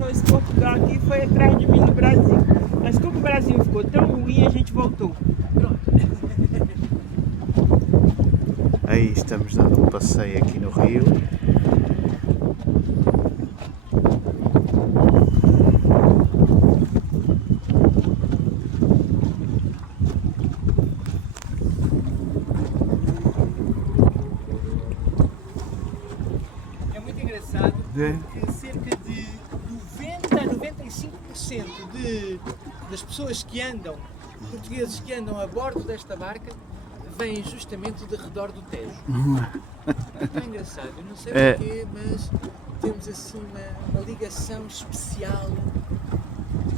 trouxe Portugal aqui e foi atrás de mim no Brasil. Mas como o Brasil ficou tão ruim, a gente voltou. Aí estamos dando um passeio aqui no Rio. É muito engraçado porque cerca de 90 a 95% das pessoas que andam, portugueses que andam a bordo desta barca, vêm justamente de redor do Tejo. É muito engraçado, eu não sei porquê, mas temos assim uma ligação especial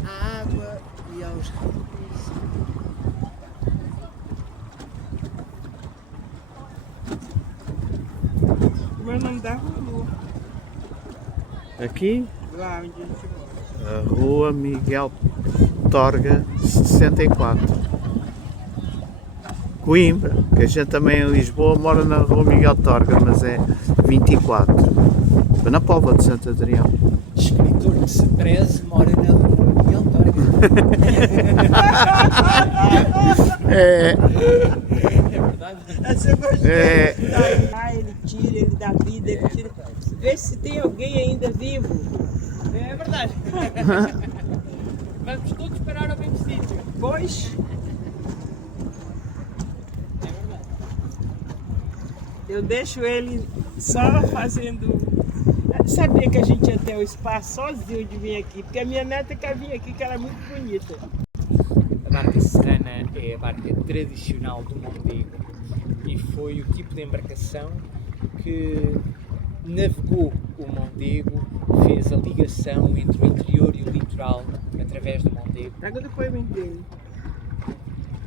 à água e aos rios. Como é o nome da rua? Aqui, Lá onde a gente mora. a Rua Miguel Torga 64. Coimbra, que a gente também em Lisboa mora na Rua Miguel Torga, mas é 24. Na Póvoa de Santo Adrião. Escritor que se preze mora na rua Miguel Torga. É, É verdade? Essa eu gostei. é, Ele tira, ele dá vida, ele tira. Vê se tem alguém ainda vivo. É verdade. Vamos todos parar ao mesmo sítio. Pois, É verdade. eu deixo ele só fazendo. Sabia que a gente ia ter o espaço sozinho de vir aqui, porque a minha neta quer vir aqui, que ela é muito bonita. A barca serrana é a barca tradicional do Mondego e foi o tipo de embarcação que navegou o Mondego, fez a ligação entre o interior e o litoral através do Mondego, Pega o depoimento dele.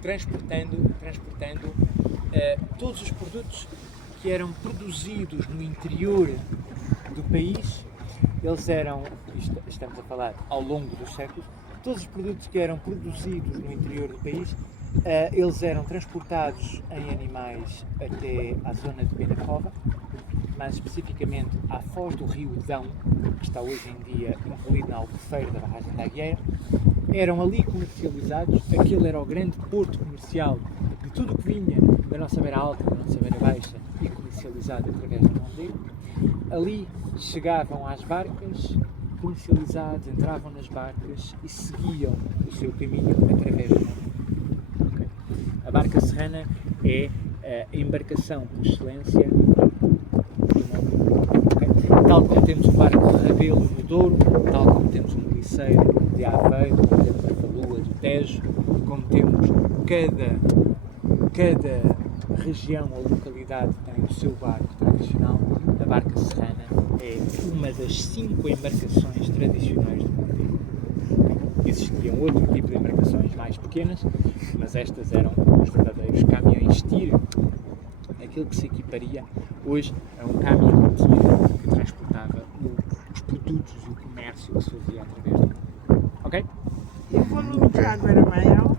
transportando todos os produtos que eram produzidos no interior do país. Eles eram, estamos a falar ao longo dos séculos, todos os produtos que eram produzidos no interior do país, eles eram transportados em animais até à zona de Penacova, mais especificamente à foz do rio Dão, que está hoje em dia incluído na Albufeira da barragem da Agueira. Eram ali comercializados, aquele era o grande porto comercial de tudo o que vinha da nossa beira alta, da nossa beira baixa e comercializado através do Mondego. Ali chegavam às barcas, comercializados, entravam nas barcas e seguiam o seu caminho através do Mondego. Okay? A barca serrana é a embarcação por excelência do Mondego. Okay? Tal como temos o barco de Rebelo no Douro, tal como temos o Moliceiro de Aveiro, como temos a Falua do Tejo, como temos cada região ou localidade tem o seu barco tradicional, a barca serrana é uma das 5 embarcações tradicionais do Mondego. Existiam outro tipo de embarcações mais pequenas, mas estas eram os verdadeiros caminhões tiro, aquilo que se equiparia hoje a um caminhão tiro que transportava os produtos e o comércio que se fazia através do Mondego. Ok? E o volume de água era maior?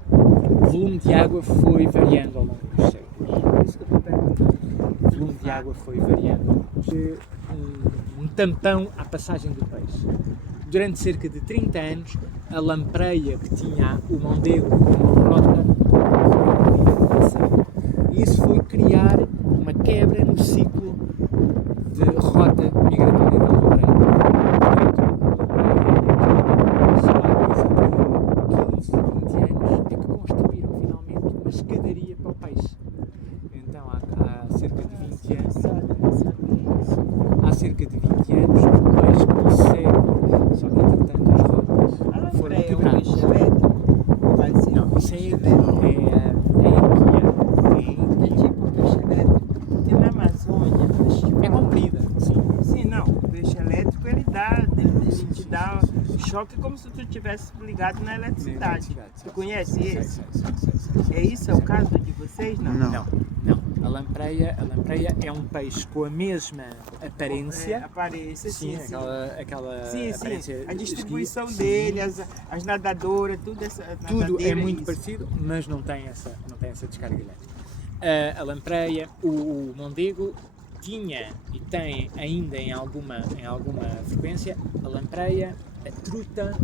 O volume de água foi variando ao longo dos séculos. É isso que eu estou a perguntar. O volume de água foi variando de um tampão à passagem do peixe. Durante cerca de 30 anos, a lampreia que tinha o Mondego como rota, e isso foi criar uma quebra no ciclo de rota migratória da lampreia. Só há coisa de 15, 20 anos é que construíram finalmente uma escadaria para o peixe. Então há cerca de 20 anos, o peixe consegue, só que entretanto as rotas foram quebradas. Não, isso é É tipo peixe elétrico. Porque na Amazônia, é comprida, sim. sim, não. O peixe elétrico ele te dá choque como se tu estivesse ligado na eletricidade. Tu conhece esse? Sei. É isso? É o caso de vocês? Não. Não. Não. A lampreia é um peixe com a mesma aparência. Aparência, sim. Aquela Sim, aparência a distribuição esguia. dele, as nadadoras, tudo essa. Tudo é nadadeira, muito isso. parecido, mas não tem essa descarga elétrica. A lampreia, o Mondego tinha e tem ainda em alguma frequência a lampreia, a truta,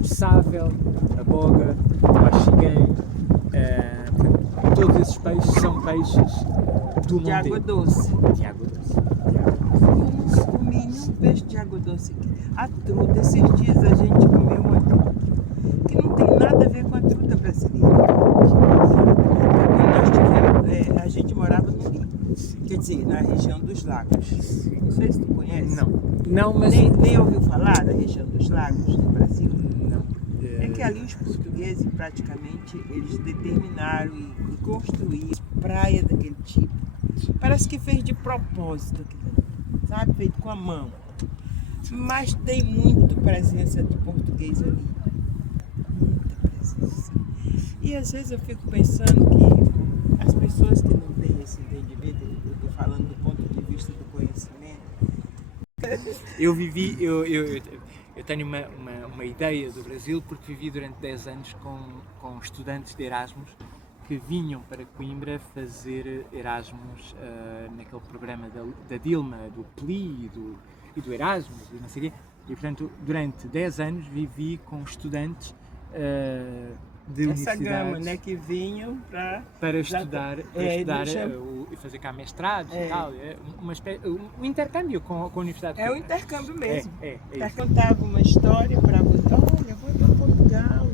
o sável, a boga, o axigã. Todos esses peixes são peixes do De água Monteiro. doce. De água doce. Eu nunca comi nenhum peixe de água doce aqui. A truta, esses dias a gente comeu uma truta que não tem nada a ver com a truta brasileira. Nós tivemos, a gente morava no Rio, quer dizer, na região dos lagos. Não sei se tu conhece. Não, mas... Nem ouviu falar da região dos lagos do Brasil? Não. É que ali os portugueses praticamente eles determinaram e construíram praia daquele tipo. Parece que fez de propósito aquilo, sabe? Feito com a mão. Mas tem muito presença de português ali. Muita presença. E às vezes eu fico pensando que as pessoas que não têm esse entendimento, eu estou falando do ponto de vista do conhecimento. Eu tenho uma ideia do Brasil porque vivi durante 10 anos com estudantes de Erasmus que vinham para Coimbra fazer Erasmus naquele programa da Dilma, do PLI e do Erasmus e não sei o quê. E portanto, durante 10 anos vivi com estudantes de Essa universidades gama, né, que vinham para estudar e fazer cá mestrados e É. tal. É um intercâmbio com a universidade. É o intercâmbio mesmo. É Ela isso. contava uma história para você, olha, vou para Portugal,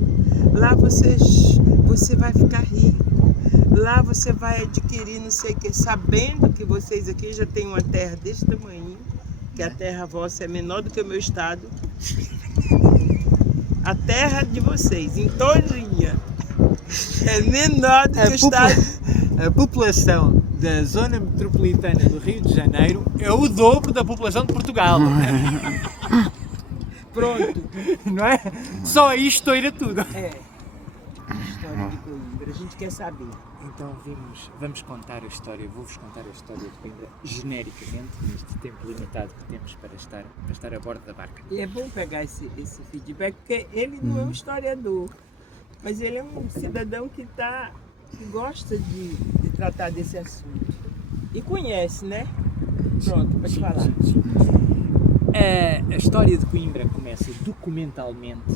lá você vai ficar rico, lá você vai adquirir não sei o que, sabendo que vocês aqui já têm uma terra desse tamanho, que a terra vossa é menor do que o meu estado, a terra de vocês, em Torinha, é menor do que o estado. A população da zona metropolitana do Rio de Janeiro é o dobro da população de Portugal. Pronto. Não é? Só isto era tudo. É. História de Coimbra, a gente quer saber. Então vamos contar a história, vou-vos contar a história de Coimbra genericamente, neste tempo limitado que temos para estar a bordo da barca. E é bom pegar esse feedback, porque ele não é um historiador, mas ele é um cidadão que gosta de tratar desse assunto. E conhece, né? Pronto, pode falar. Sim. A história de Coimbra começa documentalmente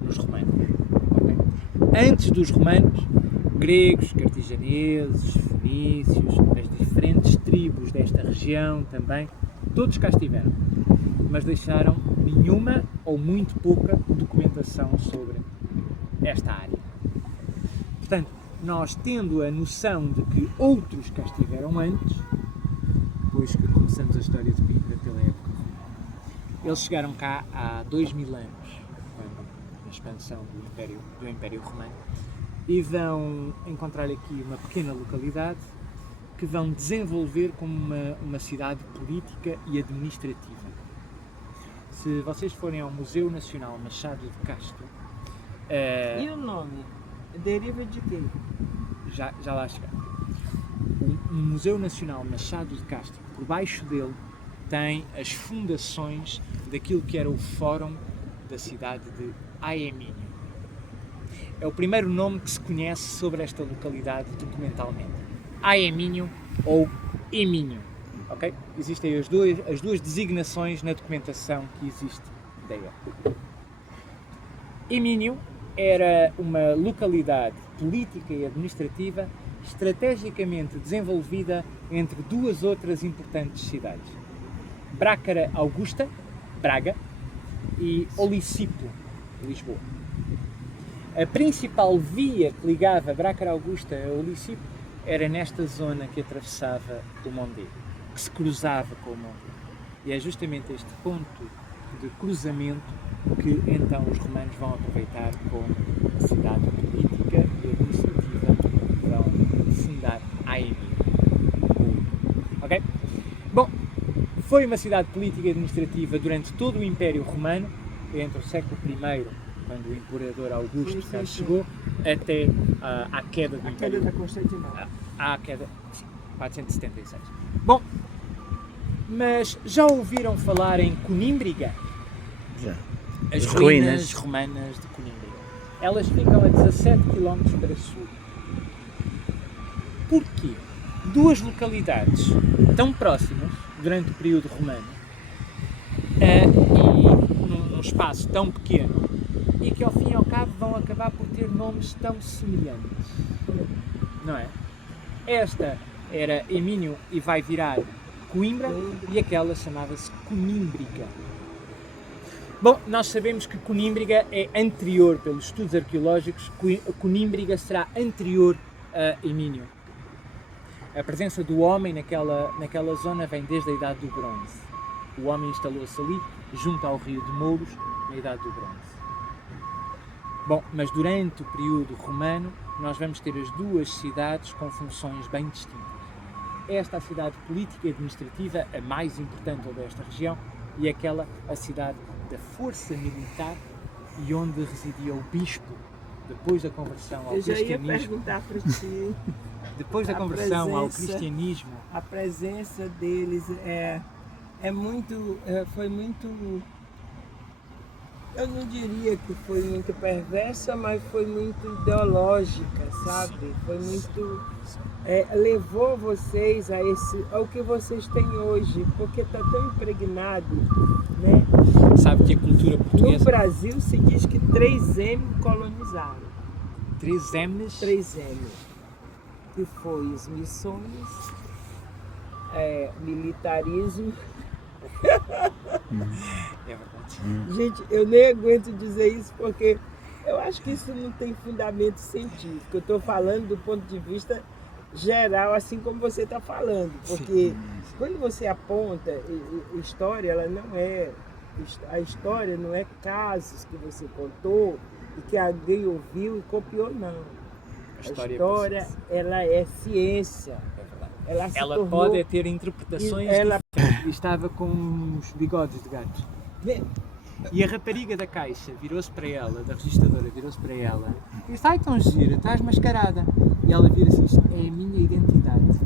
nos romanos. Ok? Antes dos romanos, gregos, cartagineses, fenícios, as diferentes tribos desta região também, todos cá estiveram, mas deixaram nenhuma ou muito pouca documentação sobre esta área. Portanto, nós tendo a noção de que outros cá estiveram antes, depois que começamos a história de Coimbra pela época romana, eles chegaram cá há 2000 anos, quando a expansão do Império Romano, e vão encontrar aqui uma pequena localidade que vão desenvolver como uma cidade política e administrativa. Se vocês forem ao Museu Nacional Machado de Castro, E o nome? Deriva de quê? já lá chegar. O Museu Nacional Machado de Castro, por baixo dele, tem as fundações daquilo que era o Fórum da cidade de Aemínio. É o primeiro nome que se conhece sobre esta localidade documentalmente. Aemínio ou Emínio. Okay? Existem as duas designações na documentação que existe da época. Emínio era uma localidade política e administrativa estrategicamente desenvolvida entre duas outras importantes cidades. Brácara Augusta, Braga, e Olicipo, Lisboa. A principal via que ligava Brácara Augusta a Olicipo era nesta zona que atravessava o Mondego, que se cruzava com o Mondego. E é justamente este ponto de cruzamento que então os romanos vão aproveitar como a cidade política e administrativa que vão fundar Aemínio. Ok? Bom, foi uma cidade política e administrativa durante todo o Império Romano, entre o século I, quando o imperador Augusto cá chegou, até à queda do A Império. queda da Constantinopla. À queda, sim, 476. Bom, mas já ouviram falar em Conímbriga? Já. As As ruínas ruínas. romanas de Conímbriga. Elas ficam a 17 km para sul. Porquê? duas localidades tão próximas durante o período romano e num espaço tão pequeno e que ao fim e ao cabo vão acabar por ter nomes tão semelhantes, não é? Esta era Emínio e vai virar Coimbra e aquela chamava-se Conímbriga. Bom, nós sabemos que Conímbriga é anterior, pelos estudos arqueológicos, Conímbriga será anterior a Emínio. A presença do homem naquela zona vem desde a Idade do Bronze. O homem instalou-se ali, junto ao rio de Mouros, na Idade do Bronze. Bom, mas durante o período romano, nós vamos ter as duas cidades com funções bem distintas. Esta é a cidade política e administrativa, a mais importante desta região, e aquela a cidade da força militar e onde residia o bispo, depois da conversão ao cristianismo. Eu já ia perguntar para ti. Depois da conversão ao cristianismo. A presença deles foi muito, eu não diria que foi muito perversa, mas foi muito ideológica, sabe? Foi muito, levou vocês ao que vocês têm hoje, porque está tão impregnado, né? Sabe que a cultura portuguesa... No Brasil se diz que 3M colonizaram. 3M's? 3M. Que foi as missões, militarismo. É verdade. Gente, eu nem aguento dizer isso porque eu acho que isso não tem fundamento científico. Eu estou falando do ponto de vista geral, assim como você está falando. Porque quando você aponta história, ela não é... A história não é casos que você contou e que alguém ouviu e copiou, não. A história, ela é ciência. É verdade. Ela pode ter interpretações diferentes. Estava com uns bigodes de gato. E a rapariga da caixa virou-se para ela, da registradora, virou-se para ela e disse: ai, tão gira, estás mascarada. E ela vira-se e disse: é a minha identidade.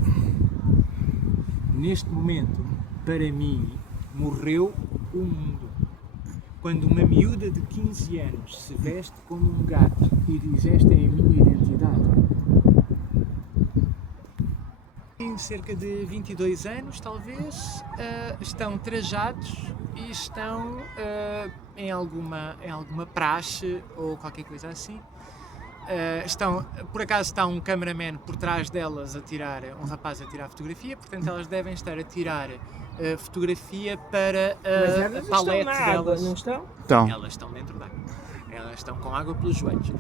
Neste momento, para mim, morreu o mundo. Quando uma miúda de 15 anos se veste como um gato e diz: esta é a minha identidade. Em cerca de 22 anos, talvez, estão trajados e estão em alguma praxe ou qualquer coisa assim. Por acaso está um cameraman por trás delas um rapaz a tirar fotografia, portanto elas devem estar a tirar fotografia para a palete delas. Água, não estão? Então, Elas estão dentro d'água. Elas estão com água pelos joelhos.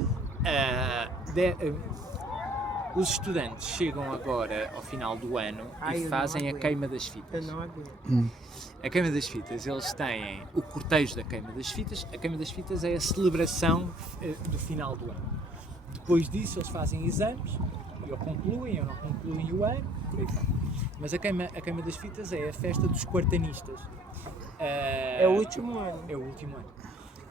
Os estudantes chegam agora ao final do ano e fazem a queima das fitas. Eu não aguento. A queima das fitas, eles têm o cortejo da queima das fitas. A queima das fitas é a celebração do final do ano. Depois disso eles fazem exames, ou concluem ou não concluem o ano, por aí vai. Mas a queima das fitas é a festa dos quartanistas. É o último ano. É o último ano.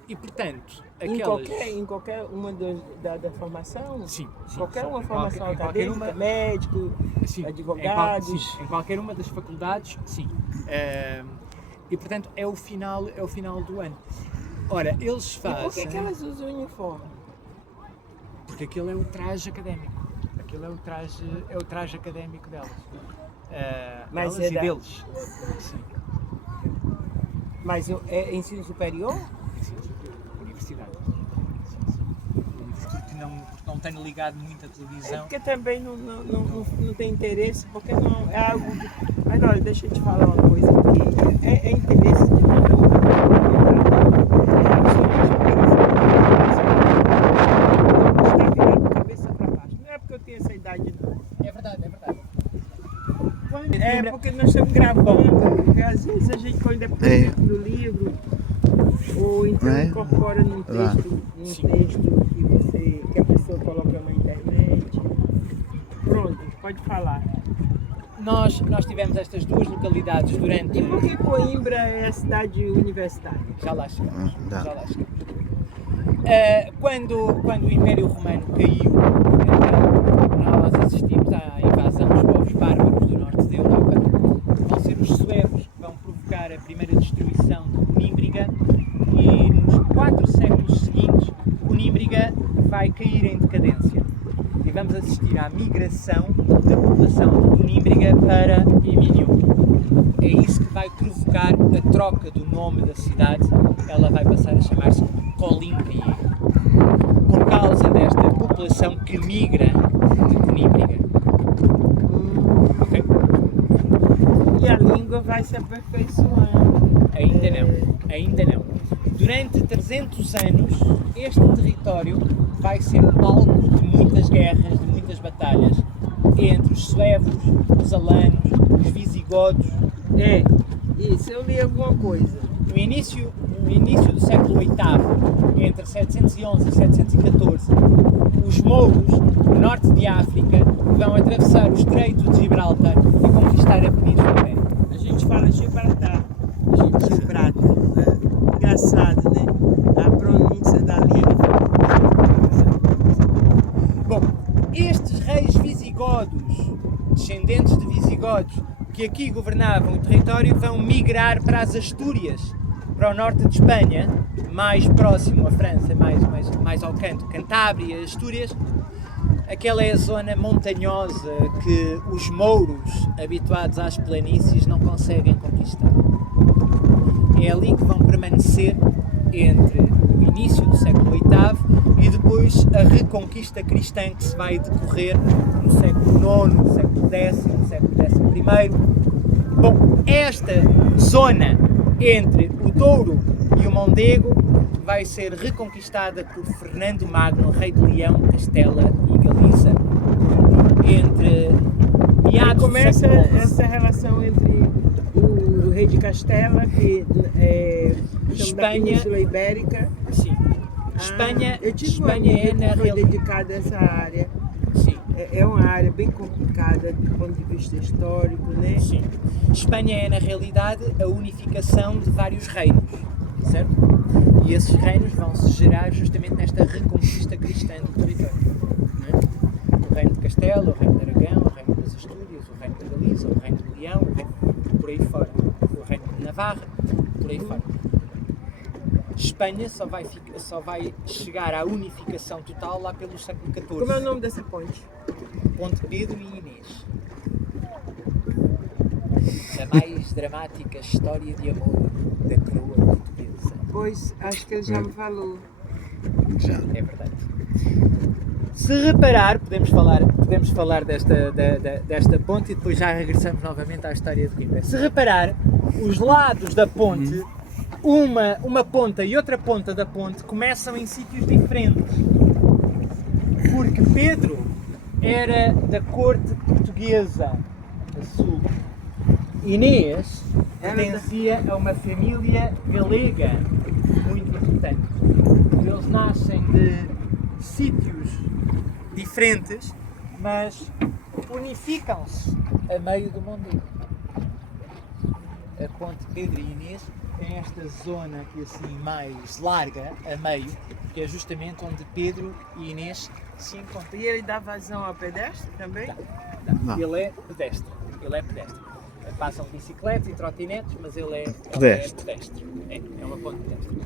E portanto, Em qualquer uma da formação? Sim. Qualquer uma formação em acadêmica, médico, advogados? Em qualquer uma das faculdades, sim. E portanto é o final do ano. Ora, eles fazem... E por que elas usam o uniforme? Porque aquele é o traje académico. Aquele é o traje académico delas. Mas delas e deles. Sim. Mas é ensino superior? Ensino superior. Universidade. Porque não tenho ligado muito a televisão. Porque também não tem interesse, porque não é algo... Mas olha, deixa eu te falar uma coisa aqui. É interesse de cada um. Eu tenho essa idade não. É verdade. É porque nós estamos gravando, porque às vezes a gente põe depois no livro, ou então incorpora num texto que a pessoa coloca na internet. Pronto, pode falar. Nós tivemos estas duas localidades durante... E por que Coimbra é a cidade universitária? Já lá chegamos. Quando o Império Romano caiu, nós assistimos à invasão dos povos bárbaros do norte da Europa. Vão ser os suevos que vão provocar a primeira destruição de Conímbriga e nos 4 séculos seguintes Conímbriga vai cair em decadência. E vamos assistir à migração da população de Conímbriga para Emínio. É isso que vai provocar a troca do nome da cidade. Ela vai passar a chamar-se Colímbria, por causa desta população que migra de Conímbriga. Ok? E a língua vai se aperfeiçoando. Ainda não. Durante 300 anos, este território vai ser palco de muitas guerras, de muitas batalhas entre os suevos, os alanos, os visigodos. Isso, eu li alguma coisa. No início do século VIII, entre 711 e 714, os mouros, no norte de África, vão atravessar o Estreito de Gibraltar e conquistar a Península Ibérica. A gente fala Gibraltar. Gibraltar. Engraçado, né? A pronúncia da língua. Bom, estes reis visigodos, descendentes de visigodos, que aqui governavam o território, vão migrar para as Astúrias, para o norte de Espanha, mais próximo à França, mais ao canto, Cantábria, Astúrias. Aquela é a zona montanhosa que os mouros, habituados às planícies, não conseguem conquistar. É ali que vão permanecer entre o início do século VIII e depois a reconquista cristã que se vai decorrer no século IX, no século X, no século XI. Bom, esta zona entre o Douro e o Mondego vai ser reconquistada por Fernando Magno, rei de Leão, Castela e Galiza, entre meados do Começa século XI. essa relação entre o rei de Castela, que é da Península Ibérica. Sim. Espanha Eu tive um Espanha é amigo na que foi realidade. dedicado a essa área. Sim. É uma área bem complicada do ponto de vista histórico, né? Sim. Espanha é, na realidade, a unificação de vários reinos, certo? E esses reinos vão se gerar justamente nesta reconquista cristã do território. Não é? O reino de Castela, o reino de Aragão, o reino das Astúrias, o reino de Galiza, o reino de Leão, o reino por aí fora, o reino de Navarra, por aí fora. Espanha só vai chegar à unificação total lá pelo século XIV. Como é o nome dessa ponte? Ponte Pedro e Inês. A mais dramática história de amor da coroa portuguesa. Pois, acho que ele já me falou. Já. É verdade. Se reparar, podemos falar desta ponte e depois já regressamos novamente à história de Coimbra. Se reparar, os lados da ponte, uma ponta e outra ponta da ponte começam em sítios diferentes. Porque Pedro era da corte portuguesa a sul. Inês pertencia a uma família galega muito importante. Eles nascem de sítios diferentes, mas unificam-se a meio do Mondego. A ponte Pedro e Inês tem esta zona aqui assim mais larga a meio, que é justamente onde Pedro e Inês se encontram. E ele dá vazão ao pedestre também? Não. Ele é pedestre. Passam bicicletas e trotinetes, mas ele é Pedestre. É uma ponte pedestre.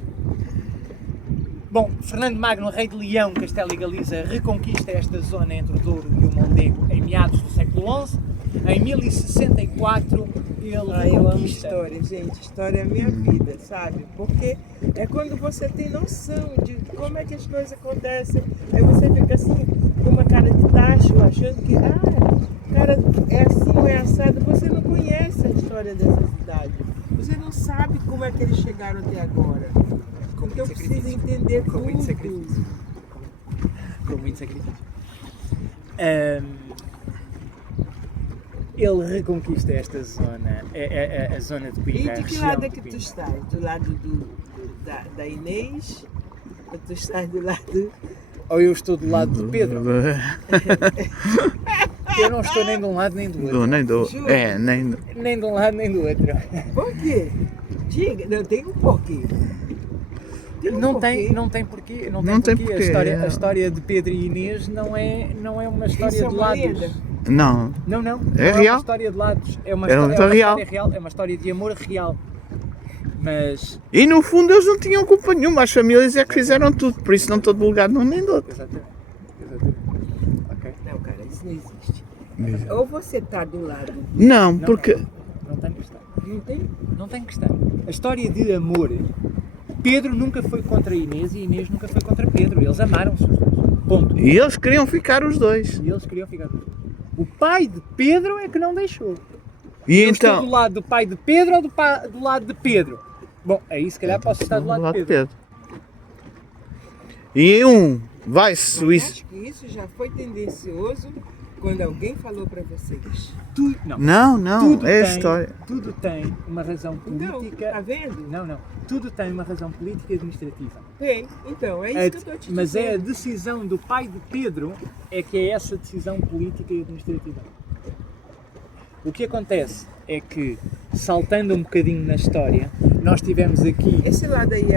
Bom, Fernando Magno, rei de Leão, Castela e Galiza, reconquista esta zona entre o Douro e o Mondego em meados do século XI. Em 1064 ele Eu amo reconquista. história, gente. História é a minha vida, sabe? Porque é quando você tem noção de como é que as coisas acontecem. Aí você fica assim, com uma cara de tacho, achando que, cara, é assim ou é assado. Você não conhece a história dessa cidade. Você não sabe como é que eles chegaram até agora. Então precisa entender Com muito tudo. sacrifício. Com muito sacrifício. Ele reconquista esta zona, a zona de E Coimbra. de a que região lado é de que tu Coimbra. estás? Do lado da Inês? Ou tu estás do lado... Ou eu estou do lado de Pedro? Eu não estou nem de um lado nem do outro. Nem do. Juro. Nem do. Nem de um lado nem do outro. Por quê? Diga, não tem um porquê. Tem um Não porquê. tem porquê. Não tem porquê. porquê. A história de Pedro e Inês não é uma história Isso é de uma lados. lenda? Não. Não. É Não real. É uma história de lados. É uma É uma história real. real. É uma história de amor real. Mas. E no fundo eles não tinham culpa nenhuma, as famílias é que fizeram tudo, por isso não estou divulgado num nem do outro. Exatamente. Ok. Não, cara, isso não existe. Ou você tá do lado. Não, porque. Não tem que estar. Não tem? Não tem que estar. A história de amor, Pedro nunca foi contra Inês e Inês nunca foi contra Pedro. Eles amaram-se os dois. Ponto. E eles queriam ficar os dois. E eles queriam ficar juntos. O pai de Pedro é que não deixou. E Eu estou do então. lado do pai de Pedro ou do lado de Pedro? Bom, aí se calhar posso estar do lado de Pedro. E um vai-se. Eu acho que isso já foi tendencioso quando alguém falou para vocês. Não, Tudo é a tem- história. Tudo tem uma razão Então, política. tá vendo? Não. Tudo tem uma razão política e administrativa. Tem. Então, é isso que eu estou te dizendo. Mas é a decisão do pai de Pedro é que é essa decisão política e administrativa. O que acontece é que, saltando um bocadinho na história, nós tivemos aqui... Esse lado aí,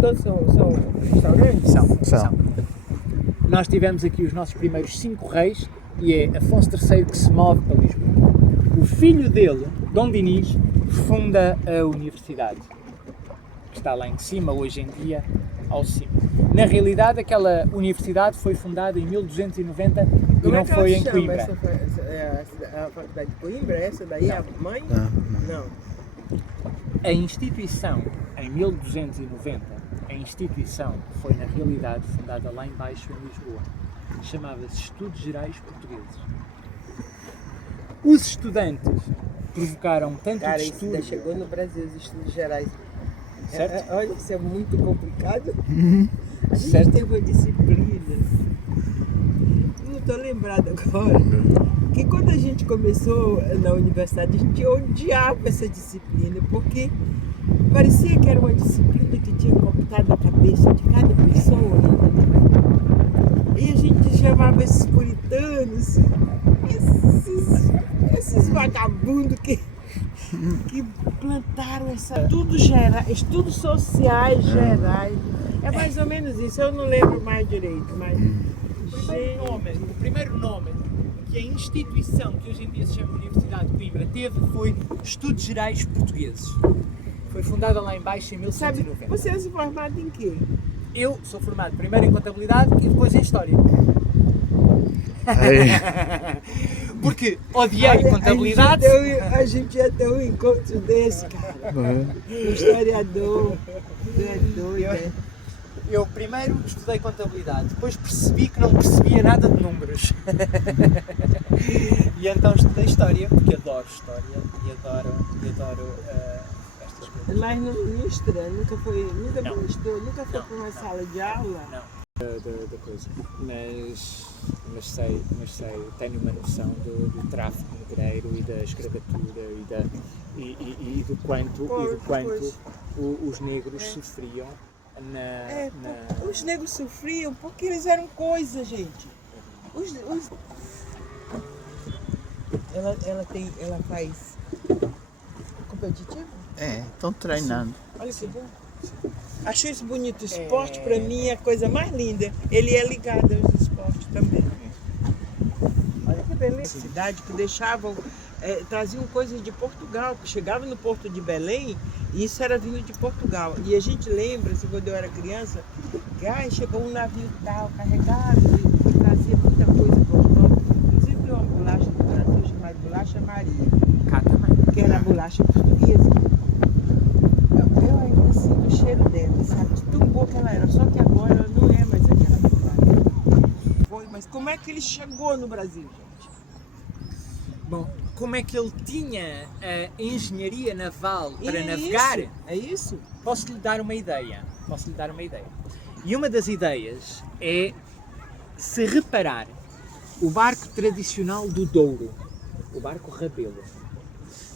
todos são restaurantes? São. Nós tivemos aqui os nossos primeiros 5 reis e é Afonso III que se move para Lisboa. O filho dele, Dom Dinis, funda a universidade, que está lá em cima, hoje em dia, ao cimo. Na realidade, aquela universidade foi fundada em 1290 e Como é não que ela foi se em chama? Coimbra. A faculdade de Coimbra? Essa daí é a mãe? Não. A instituição, em 1290, a instituição foi na realidade fundada lá embaixo em Lisboa. Chamava-se Estudos Gerais Portugueses. Os estudantes provocaram tanto Cara, isso distúrbio. ainda chegou no Brasil, os estudos gerais. Certo? Olha, isso é muito complicado. A gente Certo. teve uma disciplina. Não estou lembrada agora. Que quando a gente começou na universidade, a gente odiava essa disciplina, porque parecia que era uma disciplina que tinha cooptado a cabeça de cada pessoa. E a gente chamava esses puritanos, esses vagabundos que plantaram estudos sociais gerais. É mais ou menos isso, eu não lembro mais direito, mas. O primeiro nome que a instituição que hoje em dia se chama Universidade de Coimbra teve foi Estudos Gerais Portugueses. Foi fundada lá embaixo em Sabe, 1190. você é formado em quê? Eu sou formado primeiro em Contabilidade e depois em História. Porque odiei Olha, Contabilidade. A gente ia ter um encontro desse, cara. Um historiador. Tu é doido, né? Eu primeiro estudei Contabilidade, depois percebi que não percebia nada de números. E então estudei História, porque adoro História e adoro estas coisas. Mas não ministra, nunca Não. ministrou, nunca foi Não, para uma não, sala de aula. Não. Da coisa. Mas sei, tenho uma noção do tráfico negreiro e da escravatura e do quanto os negros sofriam Os negros sofriam porque eles eram coisa, gente. Ela faz competitivo? É, estão treinando. Olha que bom. Achei isso bonito. O esporte, pra mim, é a coisa mais linda. Ele é ligado aos esportes também. Olha que beleza. Cidade que deixavam, traziam coisas de Portugal, que chegava no porto de Belém e isso era vindo de Portugal. E a gente lembra, assim, quando eu era criança, que chegou um navio tal, carregado, e trazia muita coisa gostosa. Inclusive tem uma bolacha do Brasil chamada Bolacha Maria, que era a bolacha portuguesa. Eu ainda sinto o cheiro dela, sabe? De tão boa que ela era, só que agora ela não é mais aquela bolacha. Foi, mas como é que ele chegou no Brasil, gente? Bom, como é que ele tinha a engenharia naval para É navegar? isso? É isso? Posso-lhe dar uma ideia. E uma das ideias é, se reparar, o barco tradicional do Douro, o barco Rabelo,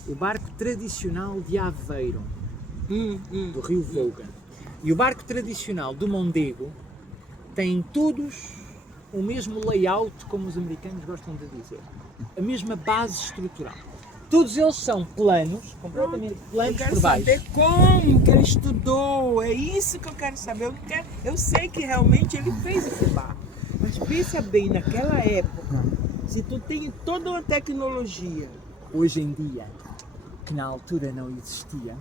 o barco tradicional de Aveiro, do Rio Volga, e o barco tradicional do Mondego, têm todos o mesmo layout, como os americanos gostam de dizer, a mesma base estrutural. Todos eles são planos, completamente Eu planos quero por baixo. saber como que ele estudou, é isso que eu quero saber. Eu sei que realmente ele fez esse barco, mas pensa bem, naquela época, se tu tem toda uma tecnologia, Hoje em dia, que na altura não existia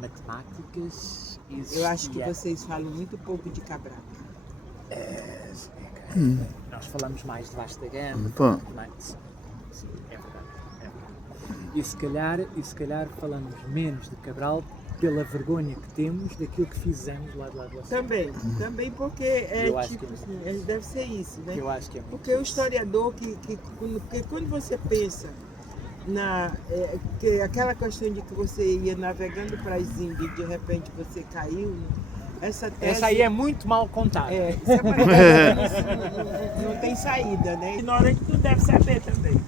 matemáticas, existia... eu acho que vocês falam muito pouco de Cabral. Nós falamos mais de vasta gama, Bom. mas, sim, é verdade. E se calhar falamos menos de Cabral pela vergonha que temos daquilo que fizemos lá de lá do Açores. Também porque é Eu acho tipo que é assim, deve ser isso, né? Eu acho que é muito Porque o isso. historiador quando você pensa que aquela questão de que você ia navegando para as Índias e de repente você caiu, né? Essa tese. Essa aí é muito mal contada. Isso não tem saída, né? Ignorante tu deve saber também.